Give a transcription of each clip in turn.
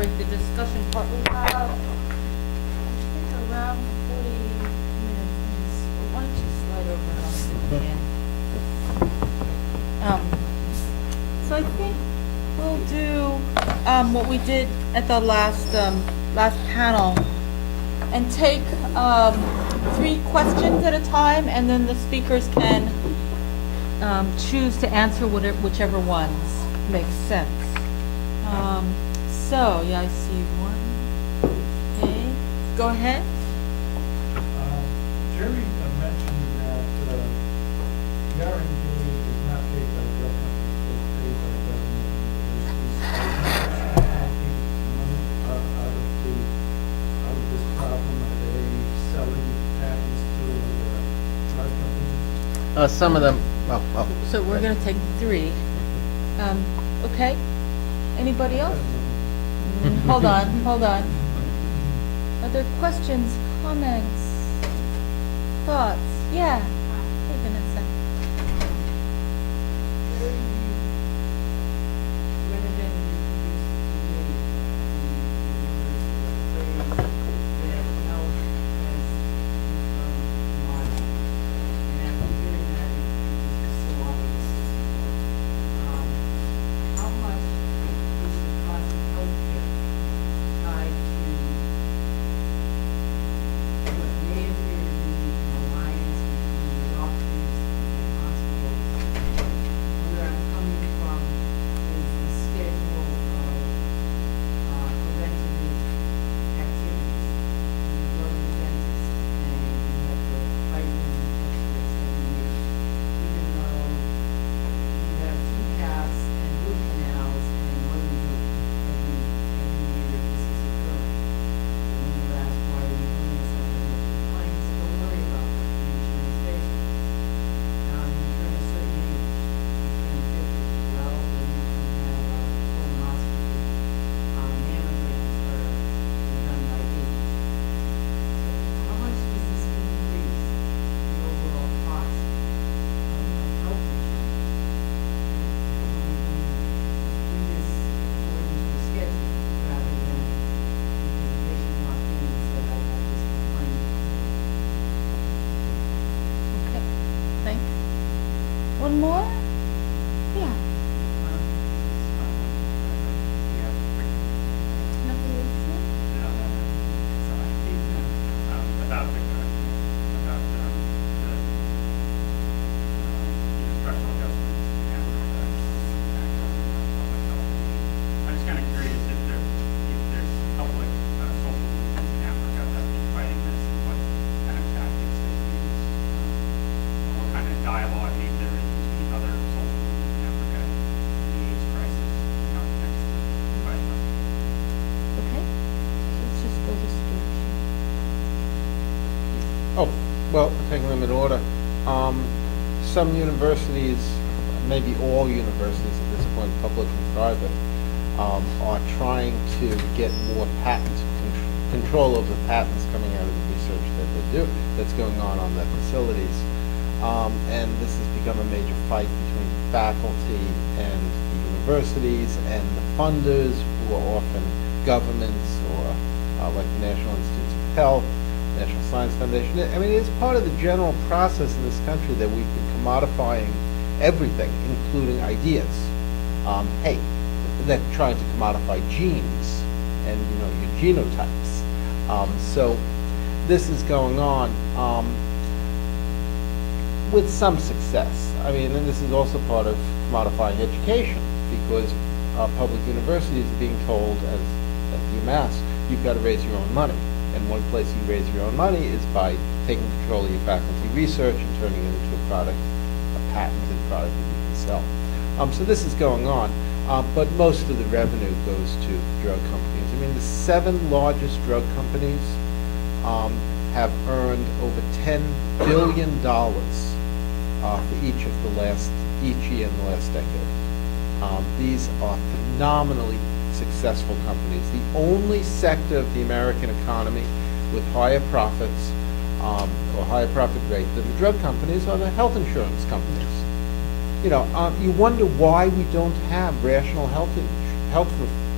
moderate the discussion part. We have, I think, around 40 minutes. Why don't you slide over and I'll sit again. So I think we'll do what we did at the last panel and take 3 questions at a time, and then the speakers can choose to answer whichever ones make sense. So, yeah, I see one. Okay, go ahead. Jerry mentioned that the R&D is not paid by drug companies, but paid by government universities. Money out of this problem, are they selling patents to drug companies? Some of them, So we're going to take 3. Okay. Anybody else? Hold on. Other questions, comments, thoughts? Yeah. Hey, Vanessa. One more? Yeah. I'm just kind of curious if there's public social movements in Africa that have been fighting this, and what kind of tactics they use, what kind of dialogue maybe there is between other social movements in Africa and the AIDS crisis, next to fighting this. Okay. Let's just go this direction. oh, well, taking them in order. Some universities, maybe all universities at this point, public and private, are trying to get more control of the patents coming out of the research that they do, that's going on their facilities. And this has become a major fight between faculty and the universities and the funders, who are often governments or like the National Institutes of Health, National Science Foundation. I mean, it's part of the general process in this country that we've been commodifying everything, including ideas. Hey, they're trying to commodify genes and, your genotypes. So this is going on with some success. I mean, and this is also part of commodifying education, because public universities are being told, as UMass, you've got to raise your own money. And one place you raise your own money is by taking control of your faculty research and turning it into a product, a patented product that you can sell. So this is going on, but most of the revenue goes to drug companies. I mean, the 7 largest drug companies have earned over $10 billion for each year in the last decade. These are phenomenally successful companies. The only sector of the American economy with higher profits or higher profit rate than the drug companies are the health insurance companies. You wonder why we don't have rational health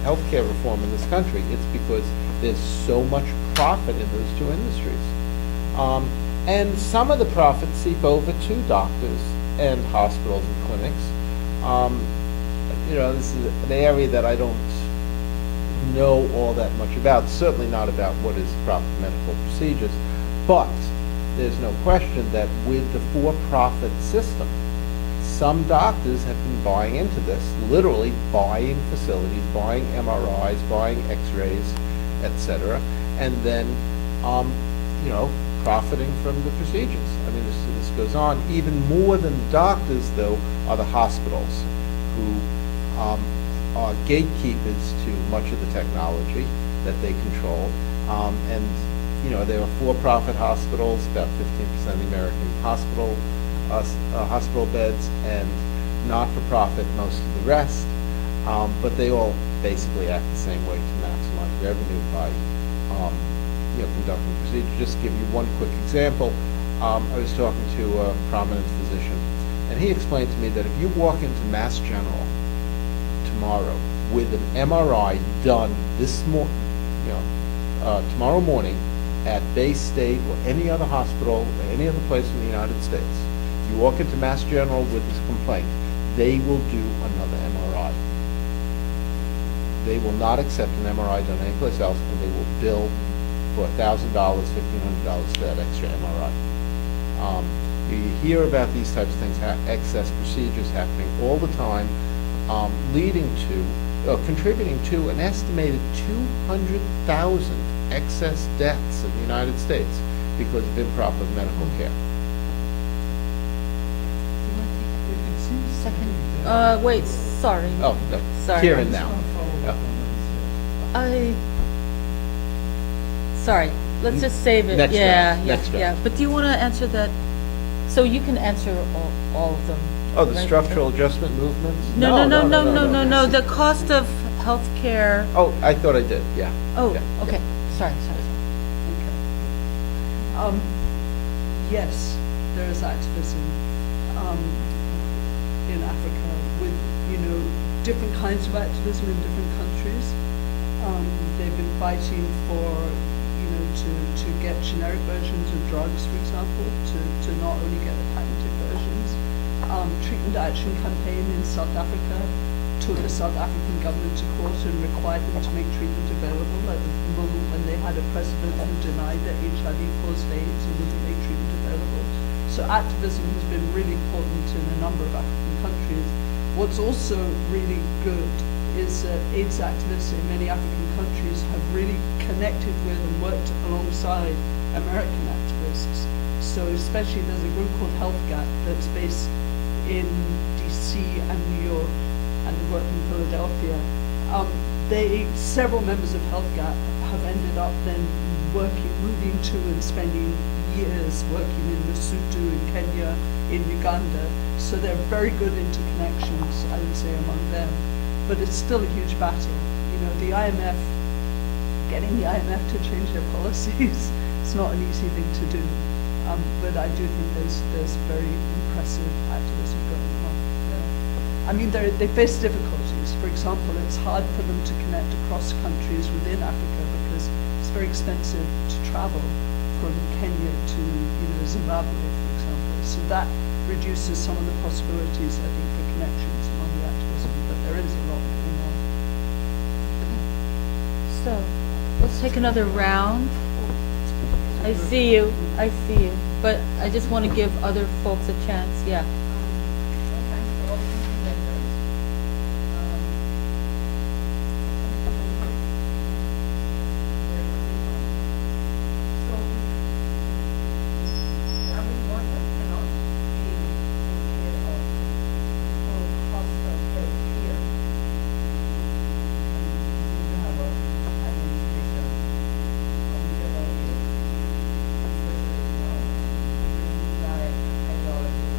healthcare reform in this country. It's because there's so much profit in those two industries. And some of the profits seep over to doctors and hospitals and clinics. This is an area that I don't know all that much about, certainly not about what is proper medical procedures, but there's no question that with the for-profit system, some doctors have been buying into this, literally buying facilities, buying MRIs, buying x-rays, etc., and then, profiting from the procedures. I mean, this goes on. Even more than the doctors, though, are the hospitals, who are gatekeepers to much of the technology that they control. There are for-profit hospitals, about 15% of the American hospital beds, and not-for-profit, most of the rest. But they all basically act the same way to maximize revenue by conducting procedures. Just to give you one quick example, I was talking to a prominent physician, and he explained to me that if you walk into Mass General tomorrow with an MRI done tomorrow morning at Bay State or any other hospital or any other place in the United States, you walk into Mass General with this complaint, they will do another MRI. They will not accept an MRI done anyplace else, and they will bill for $1,000, $1,500 for that extra MRI. You hear about these types of things, excess procedures happening all the time, contributing to an estimated 200,000 excess deaths in the United States because of improper medical care. Wait, sorry. Oh, no. Sorry. Kiaran now. Yeah. Sorry, let's just save it. Next Yeah, round, yeah, next yeah. round. But do you want to answer that? So you can answer all of them. Oh, the right? structural adjustment movements? No. The cost of healthcare. Oh, I thought I did, yeah. Oh, Yeah. okay. Sorry. Yes, there is activism in Africa with, different kinds of activism in different countries. They've been fighting for, to get generic versions of drugs, for example, to not only get the patented versions. Treatment Action Campaign in South Africa took the South African government to court and required them to make treatment available at the moment when they had a president who denied that HIV caused AIDS and wouldn't make treatment available. So activism has been really important in a number of African countries. What's also really good is that AIDS activists in many African countries have really connected with and worked alongside American activists. So especially there's a group called HealthGap that's based in DC and New York, and they work in Philadelphia. Several members of HealthGap have ended up then moving to and spending years working in Lesotho, in Kenya, in Uganda. So they're very good interconnections, I would say, among them. But it's still a huge battle. The IMF, getting the IMF to change their policies, it's not an easy thing to do. But I do think there's very impressive activism going on there. I mean, they face difficulties. For example, it's hard for them to connect across countries within Africa because it's very expensive to travel from Kenya to, Zimbabwe, for example. So that reduces some of the possibilities, I think, for connections among the activism. But there is a lot going on. So let's take another round. I see you. But I just want to give other folks a chance. Yeah. Thanks for all the presenters. So, everyone cannot be aware of the full cost of healthcare. You have a administration of the diet, ideology,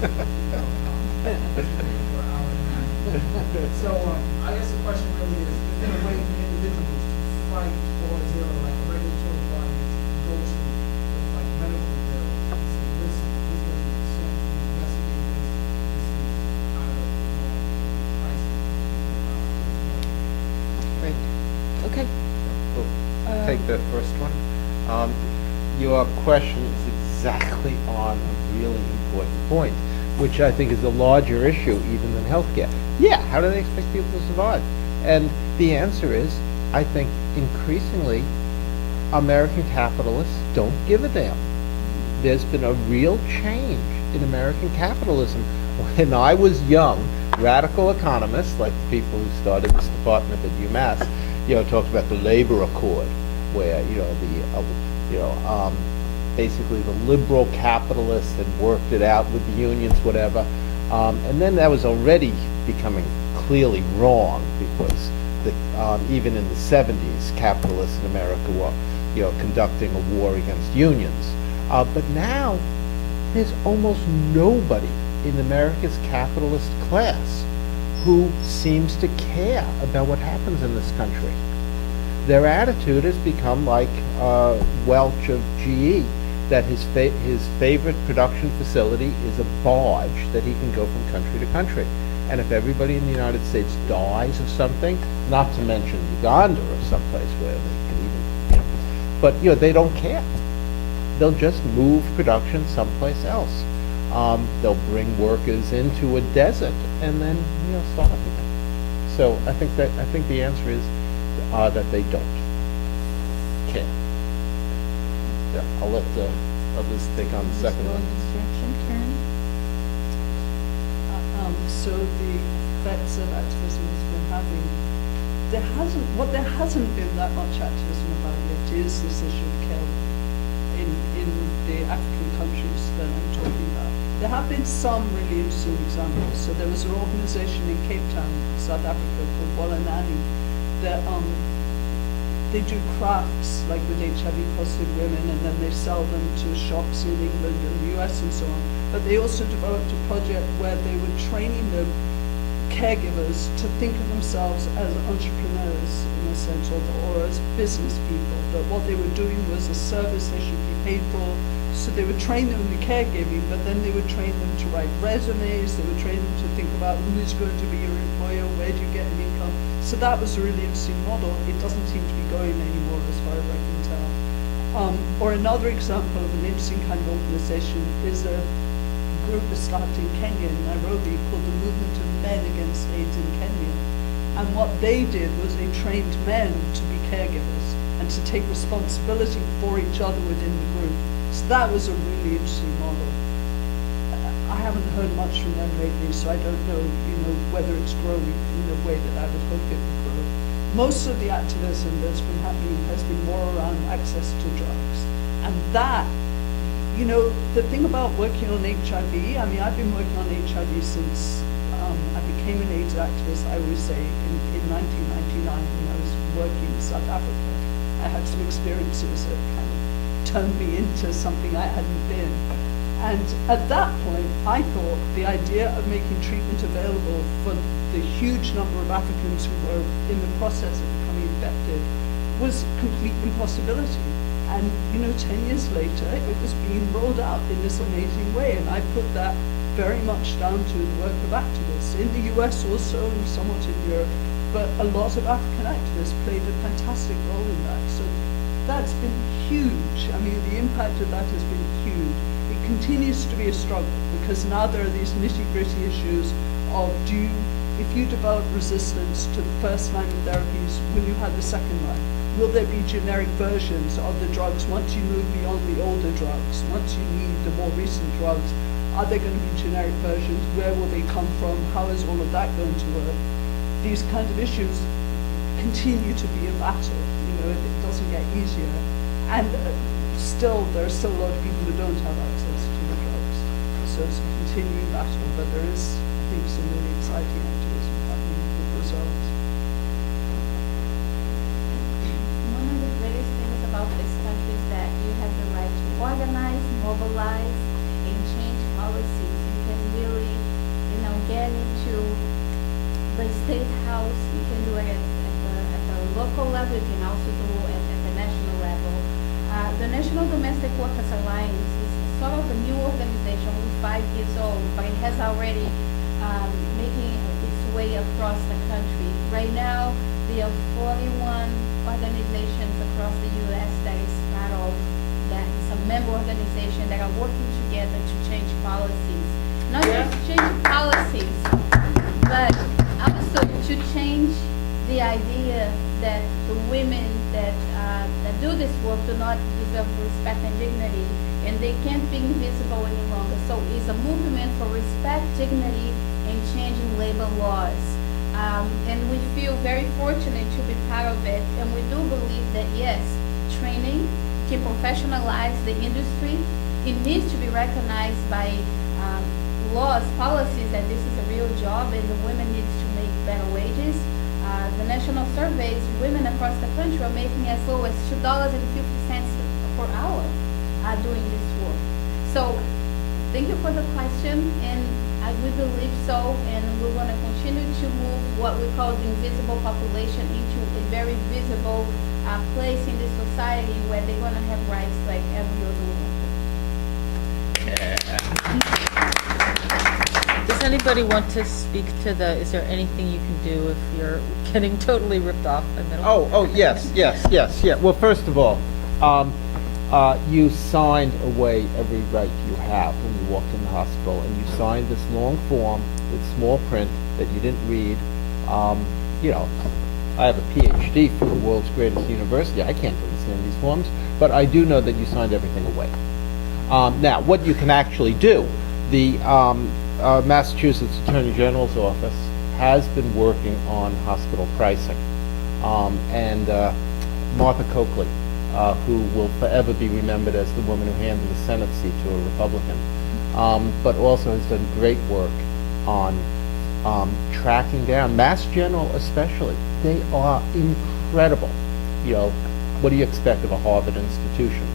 So, I guess the question really is there a way for individuals to fight, or is there like a regulatory body that you can go to with like medical bills and say, listen, this doesn't make sense, we investigate this is out of, pricing. Great. Okay. We'll take the first one. Your question is exactly on a really important point, which I think is a larger issue even than healthcare. Yeah, how do they expect people to survive? And the answer is, I think increasingly, American capitalists don't give a damn. There's been a real change in American capitalism. When I was young, radical economists, like the people who started this department at UMass, talked about the labor accord, where, basically the liberal capitalists had worked it out with the unions, whatever. And then that was already becoming clearly wrong because even in the 70s, capitalists in America were, conducting a war against unions. But now, there's almost nobody in America's capitalist class who seems to care about what happens in this country. Their attitude has become like Welch of GE, that his favorite production facility is a barge that he can go from country to country. And if everybody in the United States dies of something, not to mention Uganda or someplace where they could even, but they don't care. They'll just move production someplace else. They'll bring workers into a desert and then start again. So I think the answer is that they don't care. Yeah, I'll let others take on the second one. Karen? So the effects of activism has been having, what there hasn't been that much activism about yet is this issue of care in the African countries that I'm talking about. There have been some really interesting examples. So there was an organization in Cape Town, South Africa, called Walanani, that they do crafts like with HIV-positive women, and then they sell them to shops in England and the US and so on. But they also developed a project where they were training them, caregivers, to think of themselves as entrepreneurs in a sense, or as business people. That what they were doing was a service they should be paid for. So they would train them in the caregiving, but then they would train them to write resumes. They would train them to think about who's going to be your employer, where do you get an income. So that was a really interesting model. It doesn't seem to be going anymore as far as I can tell. Or another example of an interesting kind of organization is a group that started in Kenya, in Nairobi, called the Movement of Men Against AIDS in Kenya. And what they did was they trained men to be caregivers and to take responsibility for each other within the group. So that was a really interesting model. I haven't heard much from them lately, so I don't know, whether it's growing in the way that I would hope it would grow. Most of the activism that's been happening has been more around access to drugs. And that, the thing about working on HIV, I've been working on HIV since I became an AIDS activist, I always say, in 1999 when I was working in South Africa. I had some experiences that kind of turned me into something I hadn't been. And at that point, I thought the idea of making treatment available for the huge number of Africans who were in the process of becoming infected was a complete impossibility. And 10 years later, it was being rolled out in this amazing way. And I put that very much down to the work of activists in the US also, and somewhat in Europe. But a lot of African activists played a fantastic role in that. So that's been huge. The impact of that has been huge. It continues to be a struggle because now there are these nitty-gritty issues of if you develop resistance to the first line of therapies, will you have the second line? Will there be generic versions of the drugs once you move beyond the older drugs? Once you need the more recent drugs, are there going to be generic versions? Where will they come from? How is all of that going to work? These kinds of issues continue to be a battle. It doesn't get easier. And there are still a lot of people who don't have access to the drugs. So it's a continuing battle, but there is, I think, some really exciting activism happening with results. One of the greatest things about this country is that you have the right to organize, mobilize, and change policies. You can really, get into the state house. You can do it at the local level. You can also do it at the national level. The National Domestic Workers Alliance is sort of a new organization, only 5 years old, but it has already making its way across the country. Right now, there are 41 organizations across the U.S. that is part of that. It's a member organization that are working together to change policies. Not just change policies, but also to change the idea that the women that do this work do not deserve respect and dignity, and they can't be invisible any longer. So it's a movement for respect, dignity, and changing labor laws. And we feel very fortunate to be part of it, and we do believe that yes, training can professionalize the industry. It needs to be recognized by laws, policies that this is a real job and the women needs to make better wages. The national surveys, women across the country are making as low as $2.50 per hour doing this work. So thank you for the question, and we believe so, and we're going to continue to move what we call the invisible population into a very visible place in this society where they're going to have rights like every other woman. Does anybody want to speak to is there anything you can do if you're getting totally ripped off in the middle? Oh, yes. Well, first of all, you signed away every right you have when you walked in the hospital, and you signed this long form with small print that you didn't read. I have a PhD from the world's greatest university. I can't understand these forms, but I do know that you signed everything away. Now, what you can actually do, the Massachusetts Attorney General's office has been working on hospital pricing, and Martha Coakley, who will forever be remembered as the woman who handed the Senate seat to a Republican, but also has done great work on tracking down, Mass General especially. They are incredible. What do you expect of a Harvard institution?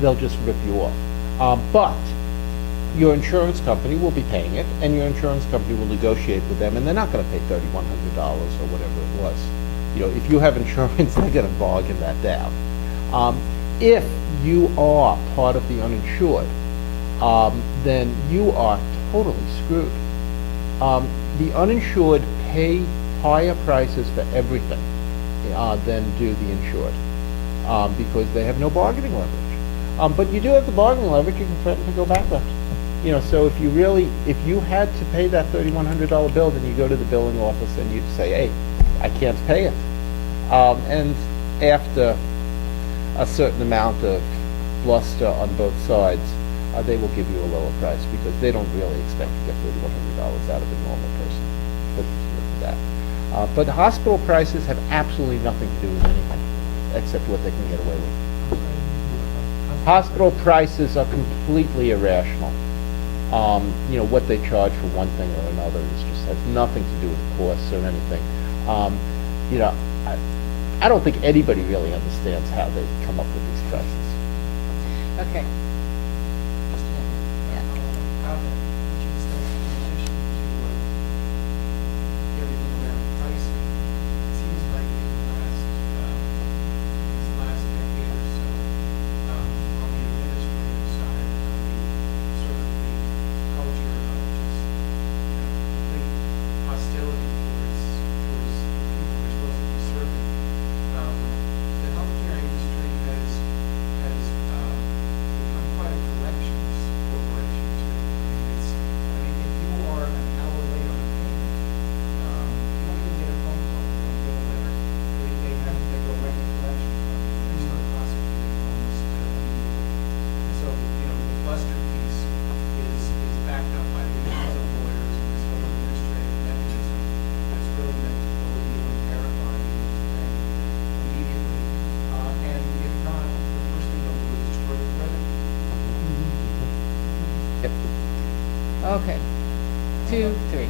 They'll just rip you off. But your insurance company will be paying it, and your insurance company will negotiate with them, and they're not going to pay $3,100 or whatever it was. If you have insurance, they're going to bargain that down. If you are part of the uninsured, then you are totally screwed. The uninsured pay higher prices for everything than do the insured, because they have no bargaining leverage. But you do have the bargaining leverage. You can threaten to go bankrupt. So if you had to pay that $3,100 bill, then you go to the billing office and you say, hey, I can't pay it. And after a certain amount of bluster on both sides, they will give you a lower price, because they don't really expect to get $3,100 out of a normal person for that. But hospital prices have absolutely nothing to do with anything except what they can get away with. Hospital prices are completely irrational. What they charge for one thing or another just has nothing to do with costs or anything. I don't think anybody really understands how they come up with these prices. Okay. Comment, which is that in addition to everything around pricing, it seems like in the last decade or so, on the administrative side, on the sort of the culture of just, complete hostility towards the people we're supposed to be serving. The healthcare industry has become quite a collections corporation too. If you are an hour late on a payment, you don't even get a phone call from a bill letter. They go right to collection and they start prosecuting almost immediately. So, the buster piece is backed up by the use of lawyers and this whole administrative mechanism that's really meant to bully you and terrify you into paying immediately. And if not, the first thing they'll do is destroy the credit. Yep. Okay. 2, 3.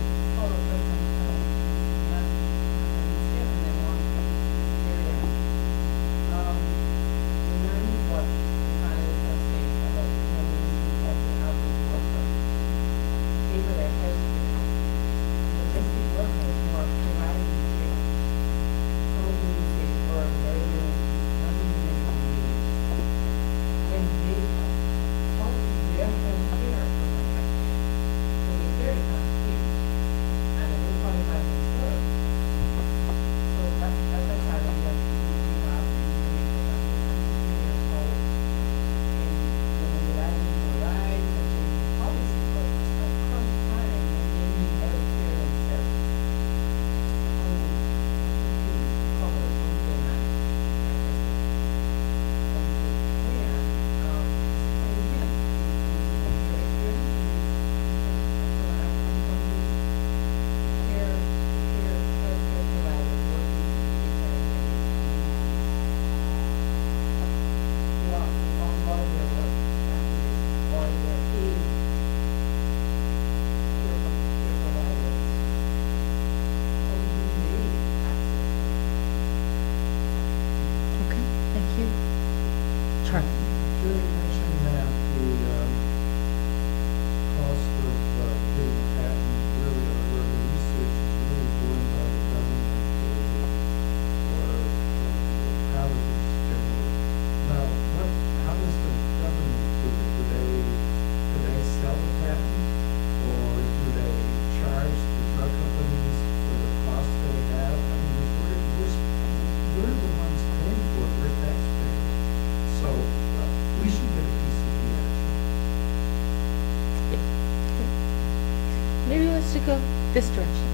to go this direction.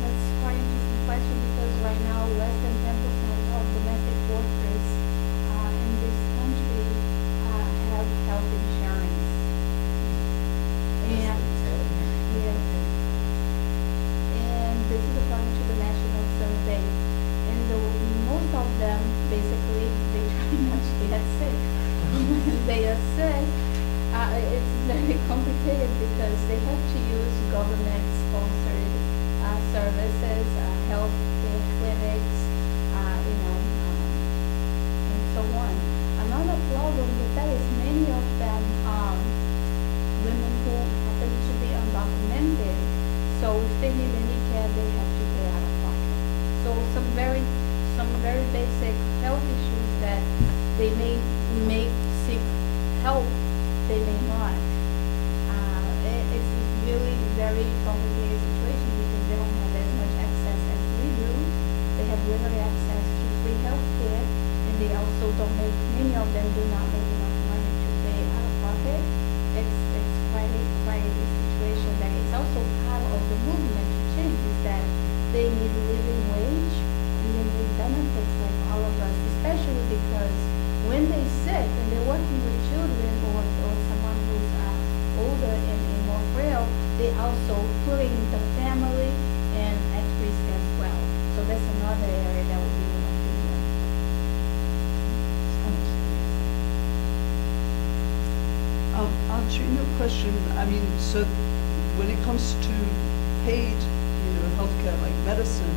That's quite interesting question because right now less than 10% of domestic workers in this country have health insurance. And yes, and this is according to the national survey. And most of them basically they try not to get sick. When they are sick, it's very complicated because they have to use government-sponsored services, health care clinics, and so on. Another problem with that is many of them women who happen to be undocumented. So if they need any care, they have to pay out of pocket. So some very basic health issues that they may seek help, they may not. It's really very complicated situation because they don't have as much access as we do. They have limited access to free health care, and they also don't make, many of them do not make enough money to pay out of pocket. It's quite a situation that is also part of the movement to change is that they need living wage and they need benefits like all of us, especially because when they sick and they're working with children or someone who's older and more frail, they also putting the family and at risk as well. So that's another area that would be in my opinion. Answering your question, I mean, so when it comes to paid, healthcare like medicine,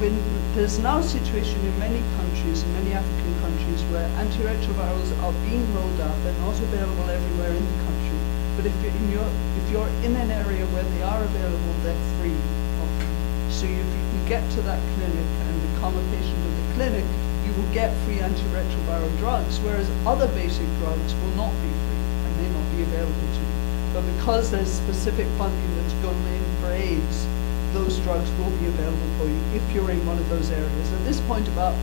when there's now a situation in many countries, in many African countries, where antiretrovirals are being rolled out. They're not available everywhere in the country, but if you're in an area where they are available, they're free. So if you can get to that clinic and become a patient of the clinic, you will get free antiretroviral drugs, whereas other basic drugs will not be free and may not be available to you. But because there's specific funding that's going in for AIDS, those drugs will be available for you if you're in one of those areas. At this point, about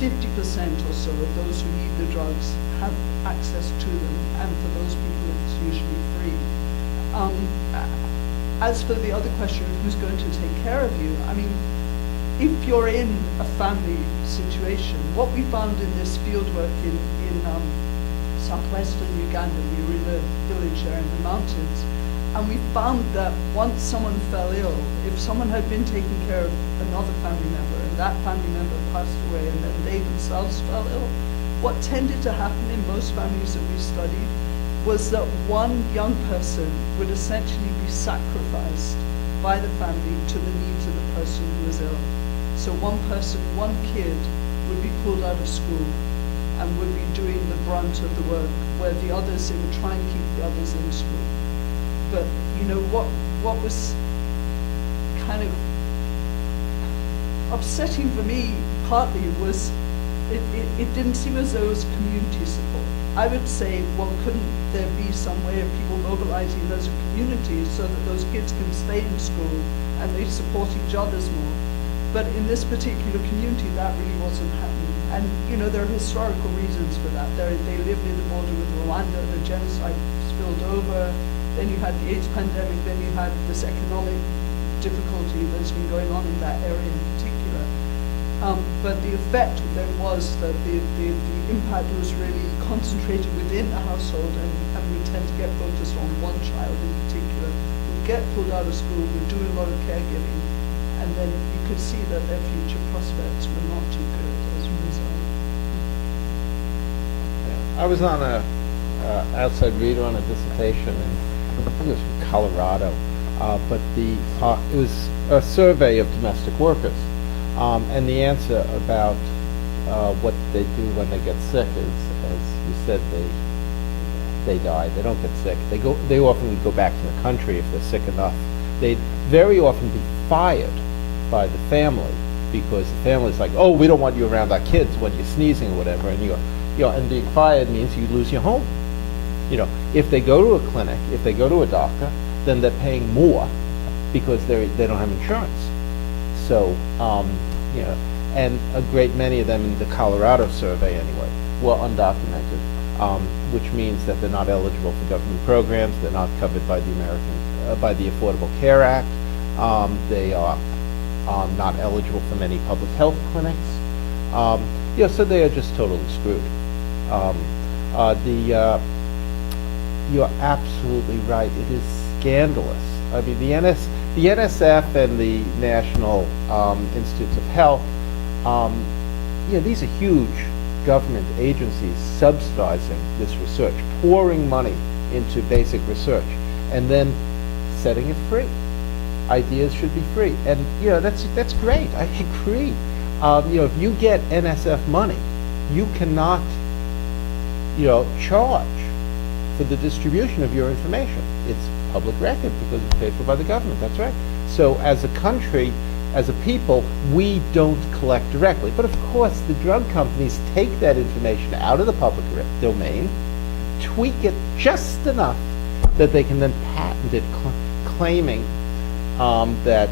50% or so of those who need the drugs have access to them, and for those people it's usually free. As for the other question of who's going to take care of you, I mean, if you're in a family situation, what we found in this fieldwork in southwestern Uganda, we were in a village there in the mountains, and we found that once someone fell ill, if someone had been taking care of another family member and that family member passed away and then they themselves fell ill, what tended to happen in most families that we studied was that one young person would essentially be sacrificed by the family to the needs of the person who was ill. So one person, one kid would be pulled out of school and would be doing the brunt of the work, where the others, they would try and keep the others in school. But what was kind of upsetting for me partly was it didn't seem as though it was community support. I would say, well, couldn't there be some way of people mobilizing as a community so that those kids can stay in school and they support each other's more? But in this particular community, that really wasn't happening. And, there are historical reasons for that. They lived near the border with Rwanda, the genocide spilled over, then you had the AIDS pandemic, then you had this economic difficulty that's been going on in that area in particular. But the effect then was that the impact was really concentrated within the household, and we tend to get focused on one child in particular, who get pulled out of school, would do a lot of caregiving, and then you could see that their future prospects were not too good as a result. I was on a outside reader on a dissertation in, I think it was from Colorado, but it was a survey of domestic workers, and the answer about what they do when they get sick is, as you said, they die. They don't get sick. They often would go back to the country if they're sick enough. They'd very often be fired by the family because the family's like, oh, we don't want you around our kids when you're sneezing or whatever, and and being fired means you lose your home. If they go to a clinic, if they go to a doctor, then they're paying more because they don't have insurance. So, and a great many of them in the Colorado survey anyway were undocumented. which means that they're not eligible for government programs, they're not covered by the Affordable Care Act, they are not eligible for many public health clinics. So they are just totally screwed. You're absolutely right. It is scandalous. I mean, the NSF and the National Institutes of Health, these are huge government agencies subsidizing this research, pouring money into basic research, and then setting it free. Ideas should be free, and that's great. I agree. If you get NSF money, you cannot, charge for the distribution of your information. It's public record because it's paid for by the government. That's right. So as a country, as a people, we don't collect directly. But of course, the drug companies take that information out of the public domain, tweak it just enough that they can then patent it, claiming that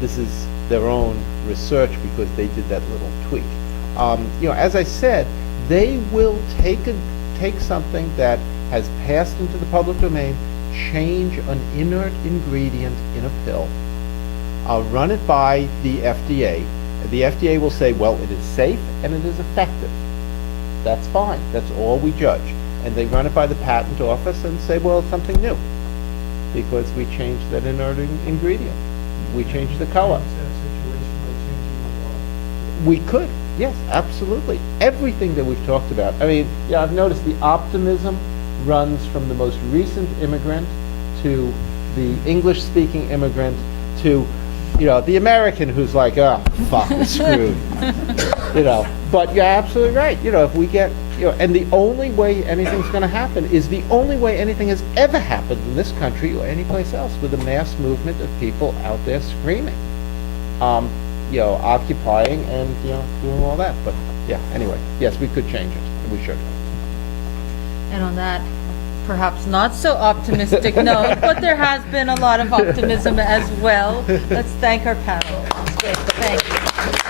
this is their own research because they did that little tweak. As I said, they will take something that has passed into the public domain, change an inert ingredient in a pill, run it by the FDA. The FDA will say, well, it is safe and it is effective. That's fine. That's all we judge. And they run it by the patent office and say, well, it's something new because we changed that inert ingredient. We changed the color. We could, yes, absolutely. Everything that we've talked about. I mean, I've noticed the optimism runs from the most recent immigrant to the English-speaking immigrant to, the American who's like, oh, fuck, we're screwed. But you're absolutely right. If we get, and the only way anything's going to happen is the only way anything has ever happened in this country or anyplace else, with a mass movement of people out there screaming, occupying and, doing all that. But anyway, yes, we could change it. We should. And on that perhaps not so optimistic note, but there has been a lot of optimism as well. Let's thank our panel. Thank you.